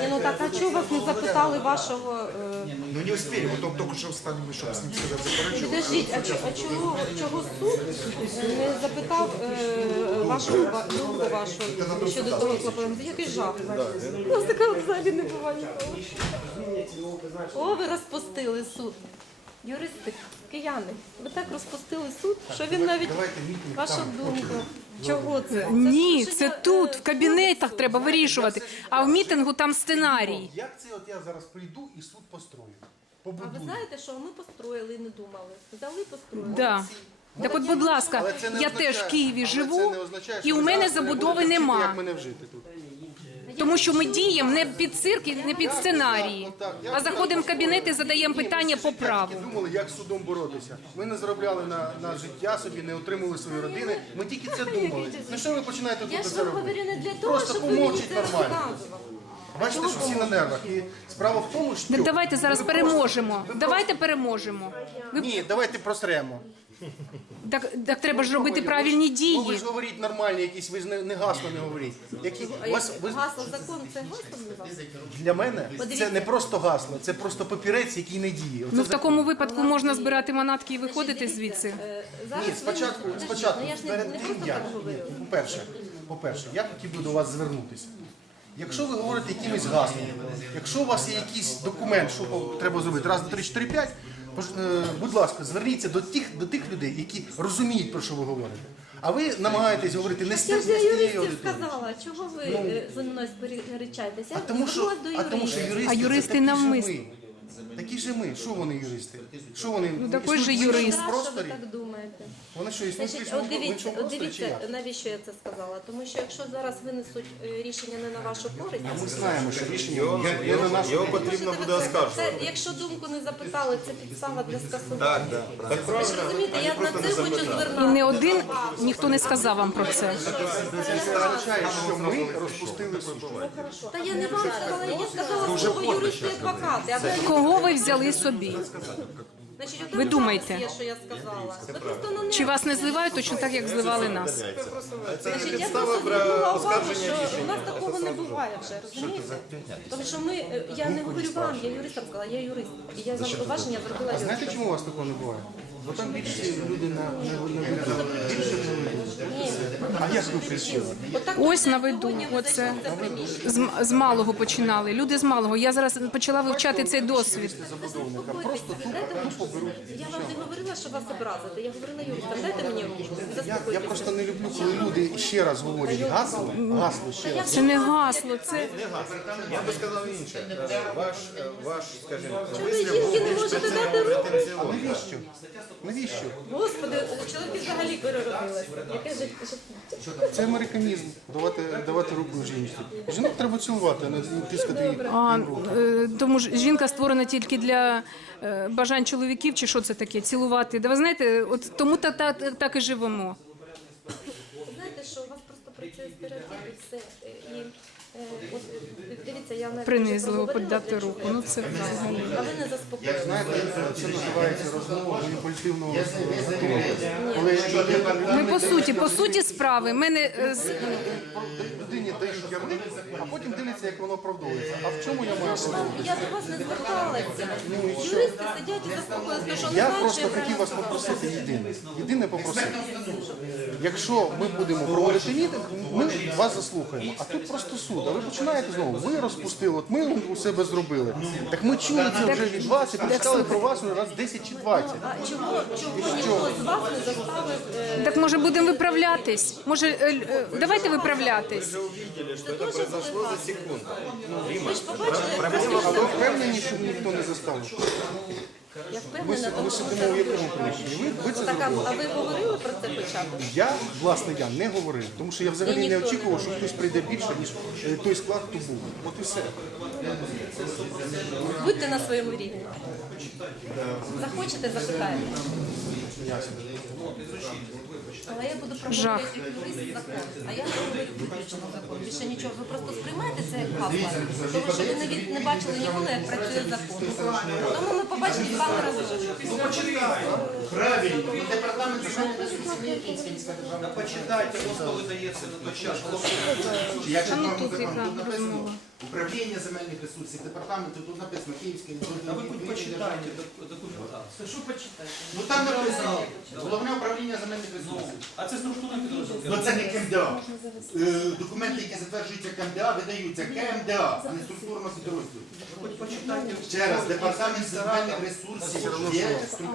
Ні, ну так, а чого вас не запитали вашого... е, Ну не успели, вот он только что встали, чтобы с ним сказать, заперечивал. Підождіть, а, чо- а чого, чого суд не запитав е, вашого ба- думку вашу щодо того клопотання? Який жах. У нас такого взагалі не буває ніколи. О, ви розпустили суд. Юристи, кияни, ви так розпустили суд, що він навіть ваша думка. Чого це? Ні, це тут, е, в кабінетах треба вирішувати. А в мітингу там сценарій. Як це от я зараз прийду і суд построю? А ви знаєте, що ми построїли і не думали? Взяли, построїли. Да. Так от, будь ласка, я означає- теж в Києві живу, означає, і у мене забудови будете вчити, нема. Як мене вжити тут? Тому що ми діємо не під цирк і не під сценарії, а заходимо в кабінет і задаємо питання по праву. Думали, як з судом боротися. Ми не заробляли на, на життя собі, не отримали свої родини. Ми тільки це думали. Ну що ви починаєте Я тут це робити? не для того, Просто помовчіть нормально. Бачите, що всі на нервах. І справа в тому, що Так давайте зараз переможемо. Давайте переможемо. Ні, давайте просремо. Так, так треба ж робити правильні Ну, ви дії. ж говоріть нормальні якісь, ви ж не, не гасло не говоріть. Які, у вас, ви, Гасло закон це гасло не для мене Подивіться. це не просто гасло, це просто папірець, який не діє. Оце Ну в закон. такому випадку можна збирати манатки і виходити звідси. Е, Зараз Ні, ви- спочатку, Подождіть, спочатку, ну я ж не, перед тим просто як. так говорю. По-перше, по-перше, я хотів би до вас звернутися. Якщо ви говорите якимось гаслом, якщо у вас є якийсь документ, що треба зробити, раз, два, три, чотири, п'ять, будь ласка, зверніться до тих, до тих людей, які розуміють, про що ви говорите. А ви намагаєтесь говорити не з Я ж не для юристів сказала, чого ви е, зі мною сперечаєтеся? А тому, що, до а тому, що юристів. юристи, А це юристи такі ж ми. Такі ж ми. Що вони юристи? Що вони Ну, такий же юрист. Що ви так думаєте? Вони що існують Значить, от в дивіться, іншому от просторі чи дивіться, як? навіщо я це сказала? Тому що якщо зараз винесуть е, рішення не на вашу користь, Ми знаємо, що рішення Його, є- є на його, нашу його потрібно буде оскаржувати. це, якщо думку не запитали, це підстава для скасування. Так, так. Так Ви ж розумієте, я на це хочу І звернути. не один ніхто не сказав вам про це. Це означає, що ми розпустили суд. Та я не вам сказала, я сказала слово юристи і адвокати. А Кого ви взяли собі? Значить, Ви думаєте? Є, що я сказала. Ви просто на Чи вас не зливають точно так, як зливали нас? Значить, я просто звернула увагу, що у нас такого не буває вже, розумієте? Тому що ми, е, я не говорю вам, я юристам сказала, я юрист. І я зауваження зробила Знаєте, чому у вас такого не буває? Бо там більше люди на, А як ви прийшли? Ось на наведу, оце. З, з малого починали. Люди з малого. Я зараз почала вивчати цей досвід. Просто тупо, тупо беруть. Я вам не говорила, що вас образити. Я говорила юристам, дайте мені. Я, я просто не люблю, коли люди ще раз говорять гасло, гасло ще раз. Це не гасло, це Я би сказав інше. Ваш, ваш, скажімо, Чого ви жінки не можете дати руку? А навіщо? Навіщо? Господи, чоловіки взагалі переробилися. Яке життя? Це американізм. Давати, давати руку жінці. Жінок треба цілувати, а не тискати їх. а, е, тому ж жінка створена тільки для е, бажань чоловіків, чи що це таке? Цілувати. Да ви знаєте, от тому та, та, так і живемо. Знаєте, що у вас просто працює стереотип і все. Е, І е, от дивіться, я навіть Принизливо вже проговорила, подати для руку. чого Ну це взагалі. роблю. А ви не заспокоїли. Знаєте, це називається розмова маніпулятивного готового. Коли Ми по суті, по суті справи. Мене е, з- людині дають ярлик, а потім дивляться, як воно оправдовується. А в чому я маю Я проблему? я до вас не зверталася. Юристи сидять і заспокоїлися, що не Я знають, що просто хотів вас попросити єдине. Єдине попросити. Якщо ми будемо проводити мітинг, ми вас заслухаємо. А тут просто суд. А ви починаєте знову. Ви розпустили, от ми у себе зробили. Так ми чули це вже від вас і прочитали про вас вже раз 10 чи 20. А чого, чого ніхто з вас не заставив? е, так може будемо виправлятись? Може, е, е, давайте виправлятись. Що це произошло за секунду. Ви ж побачили, А ви впевнені, що ніхто не заставив? я впевнена, тому що сидимо у якому приміщенні? Ви, ви це так, а зробили? а ви говорили про це хоча б? Я, власне, я не говорив, тому що я взагалі не ніхто очікував, що хтось прийде більше, ніж е, той склад, хто був. От і все. Будьте на своєму рівні. Захочете, запитаєте. Але я буду як юрист закон, а я говорю виключно закон. Більше нічого. Ви просто сприймаєте це як гасла. Тому що ви не, не бачили ніколи, як працює закон. Тому ми побачили з вами разом. Правильно, ну, департамент не міська державна Почитайте, ось коли дається на той час. Я А ну читав тут яка написано розмова управління земельних ресурсів, департаменту, тут написано Київська А ви хоч почитайте доку- документацію. Що почитати? Ну там написано головне управління земельних ресурсів. А це структурне підрозділ. Ну це не КМДА. Е, Документи, які затверджуються КМДА, видаються КМДА, а не структурно підрозділ. Хоч почитайте. Ще раз, департамент земельних ресурсів є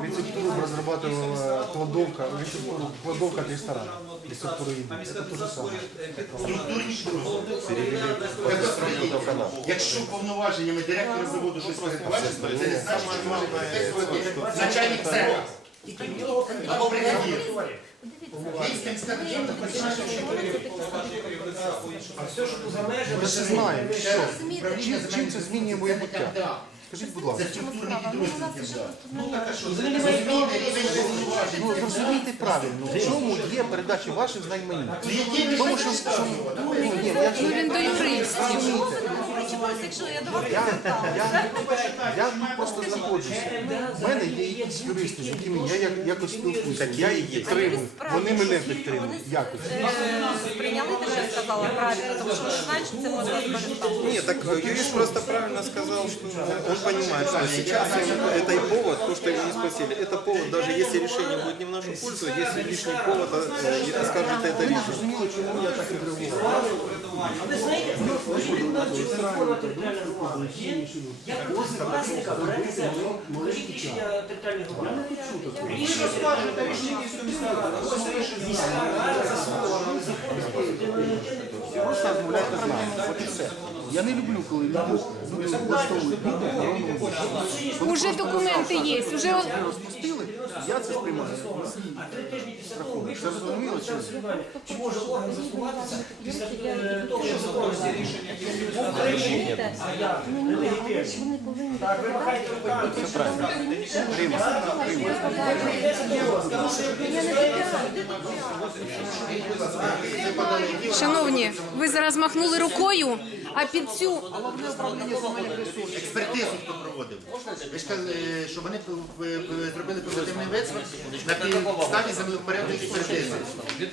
Рецептуру разрабатывала кладовка, рецептуру кладовка от ресторана. Рецептуру А еды. міська Это то же держава самое. створює е, структурні підрозділи. підрозділ. Якщо повноваженнями директора заводу щось передбачено, це не значить, що може підписувати начальник цеха. Або бригадір. Київська міська державна А все, що поза межами, Ми ж знаємо, що. Чим це змінює моє буття? Скажіть, будь ласка. структурні підрозділи. Ну так а що? Зрозумійте рівень повноважень. Ну, зрозумійте правильно, в чому є передача ваших знань мені? Ну, які ви Тому що, що ну, ні, я ж Ну він до юристів Якщо я до вас я, я, я тут просто знаходжуся. У мене є якісь юристи, з якими я як, якось спілкуюся. Я їх підтримую. Вони мене підтримують. Якось. Сприйняли те, що я сказала правильно, тому що вони знають, що це можна зберегти. Нет, так э, юрист просто правильно сказал, что он понимает, что сейчас им это и повод, то, что его не спросили, это повод, даже если решение будет не в нашу пользу, если лишний повод, э, э, скажет это решение. Зрозуміло, чому я так відреагував. А ви знаєте, закон територіальної громади є, як кожен власника бере землю, покажіть рішення територіальної громади. Рішення територіальної громади. Міська рада заснована на законі. Просто розмовляйте з нами. От. Я не люблю, коли люди влаштовують. Уже документи є. Уже розпустили, я це сприймаю. А три тижні після того вийшло зрозуміло чи розслідування. Чи може орган заснуватися після е, того, що закон рішення А як? Так, ви руками. Шановні, ви зараз махнули рукою, а під цю Головне управління земельних ресурсів. Експертизу хто проводив? Ви ж казали, що вони зробили позитивний висновок на підставі землевпорядної експертизи.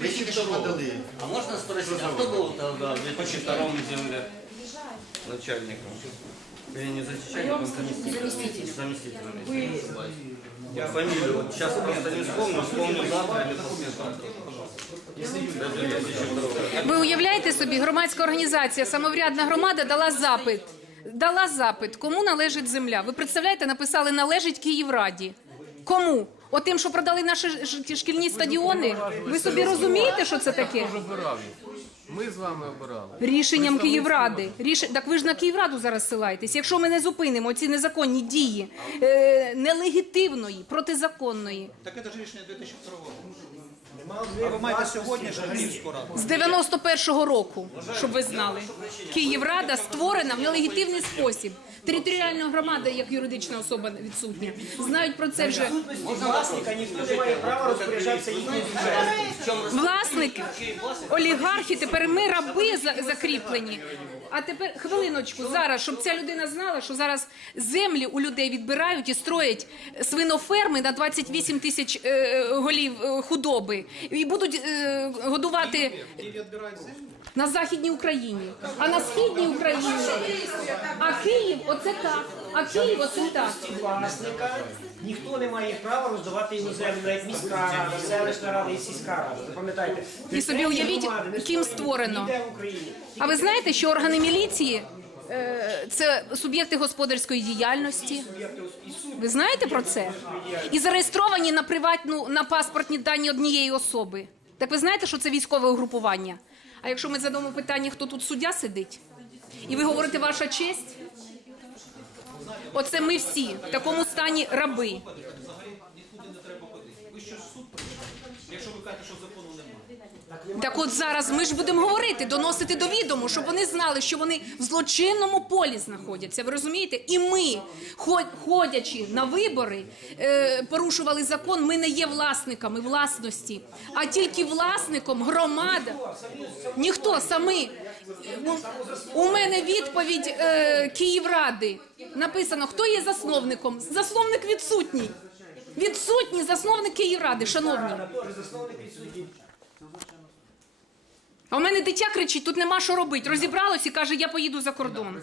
Ви тільки що подали. А можно спросить, а кто был тогда в 2002 земле начальником? Или не заместителем? Заместителем. Я фамилию сейчас просто не вспомню, вспомню завтра или послезавтра. Ви уявляєте собі, громадська організація, самоврядна громада дала запит. Дала запит, кому належить земля. Ви представляєте, написали належить Київраді. Кому? Отим, що продали наші шкільні стадіони. Ви собі розумієте, що це таке? Ми з вами обирали. Рішенням Київради. Ріш... Так ви ж на Київраду зараз силаєтесь. Якщо ми не зупинимо ці незаконні дії е... нелегітимної, протизаконної, таке теж рішення решение 2002 года. Ви маєте сьогодні раду? з 91-го року, щоб ви знали, Київрада створена в нелегітимний спосіб. Територіальна громада, як юридична особа відсутня, знають про це вже. Власника ніхто не має права розпоряджатися їхнім бюджетом. Власник, олігархи, тепер ми раби за- закріплені. А тепер хвилиночку зараз, щоб ця людина знала, що зараз землі у людей відбирають і строять свиноферми на 28 тисяч е, голів е, худоби і будуть е, годувати на західній Україні, а на східній Україні. А Київ, оце так. А Київ, оце так. Власника ніхто не має права роздавати йому землю, навіть міська рада, селищна рада і сільська рада. Запам'ятайте. І собі уявіть, ким створено. В Україні. А ви знаєте, що органи міліції е, це суб'єкти господарської діяльності? Ви знаєте про це? І зареєстровані на приватну на паспортні дані однієї особи. Так ви знаєте, що це військове угрупування? А якщо ми задамо питання, хто тут суддя сидить, і ви говорите ваша честь? Оце ми всі в такому стані раби. Нікуди не треба ходити. Ви що суд? Якщо ви кажете, що. Так от зараз ми ж будемо говорити, доносити до відому, щоб вони знали, що вони в злочинному полі знаходяться. Ви розумієте? І ми, хо- ходячи на вибори, е, порушували закон. Ми не є власниками власності, а тільки власником громада. Ніхто самі. У, у мене відповідь е, Київради. Написано, хто є засновником. Засновник відсутній. Відсутній засновник Київради, шановні. А у мене дитя кричить, тут нема що робити. Розібралось і каже, я поїду за кордон.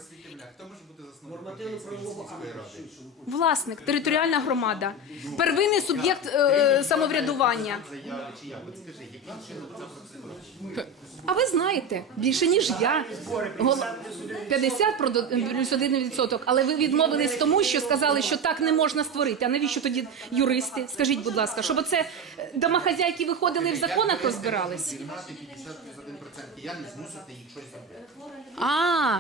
Власник, територіальна громада, первинний суб'єкт е, самоврядування. А ви знаєте більше ніж я. Гол- 50 продо- плюс 1 відсоток. Але ви відмовились тому, що сказали, що так не можна створити. А навіщо тоді юристи? Скажіть, будь ласка, щоб оце е, домохазяйки виходили і в законах розбирались? А,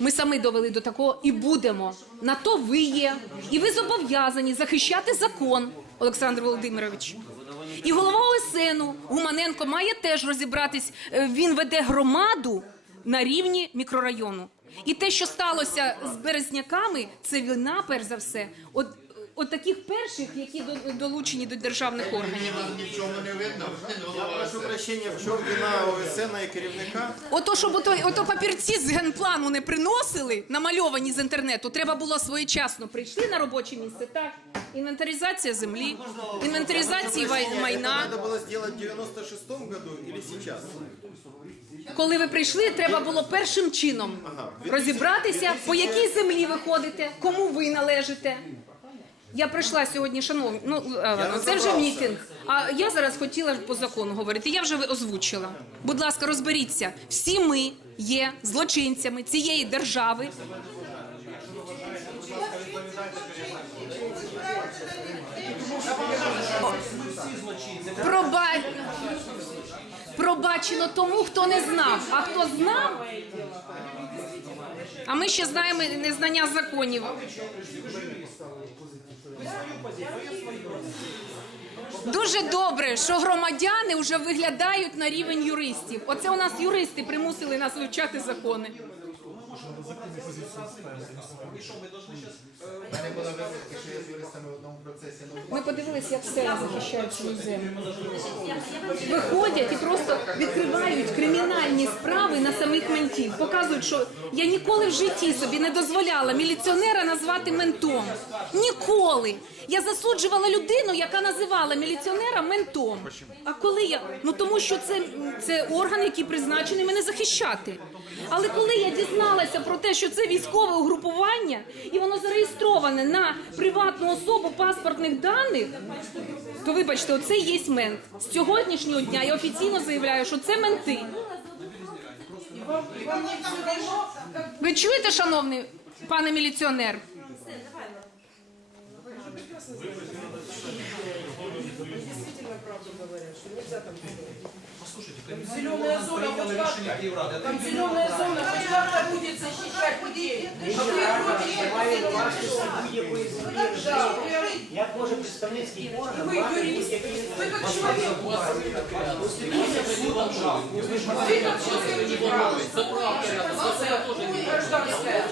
ми самі довели до такого і будемо. На то ви є. І ви зобов'язані захищати закон, Олександр Володимирович. І голова ОСНу Гуманенко має теж розібратись. Е, Він веде громаду на рівні мікрорайону. І те, що сталося з березняками, це вина, перш за все, от таких перших, які до- долучені до державних органів. Я прошу прощения, в чому вина ОСН і керівника? Ото, щоб ото, ото папірці з генплану не приносили, намальовані з інтернету, треба було своєчасно прийшли на робоче місце. Так, інвентаризація землі, інвентаризація вай- майна. Надо было сделать в 96 году или сейчас? Коли ви прийшли, треба було першим чином розібратися, по якій землі ви ходите, кому ви належите. Я прийшла сьогодні, шановні, ну е, це вже мітинг. А я зараз хотіла по закону говорити. Я вже озвучила. Будь ласка, розберіться. Всі ми є злочинцями цієї держави. Проба... Пробачено тому, хто не знав. А хто знав? А ми ще знаємо незнання законів. Дуже добре, що громадяни вже виглядають на рівень юристів. Оце у нас юристи примусили нас вивчати закони. Ми подивилися, як сели захищають свою землю. Виходять і просто відкривають кримінальні справи на самих ментів. Показують, що я ніколи в житті собі не дозволяла міліціонера назвати ментом. Ніколи. Я засуджувала людину, яка називала міліціонера ментом. А коли я ну тому, що це, це орган, який призначений мене захищати. Але коли я дізналася про те, що це військове угрупування, і воно зареєстроване на приватну особу паспортних даних, то вибачте, оце є мент. З сьогоднішнього дня я офіційно заявляю, що це менти. Ви чуєте, шановний пане міліціонер? Зеленая зона, вот как? Там зеленая зона, хоть как-то будет защищать людей. А вы вроде Да, Як може представницький орган вы мати юрист, будь-які вы как человек. Вы как человек, гражданская.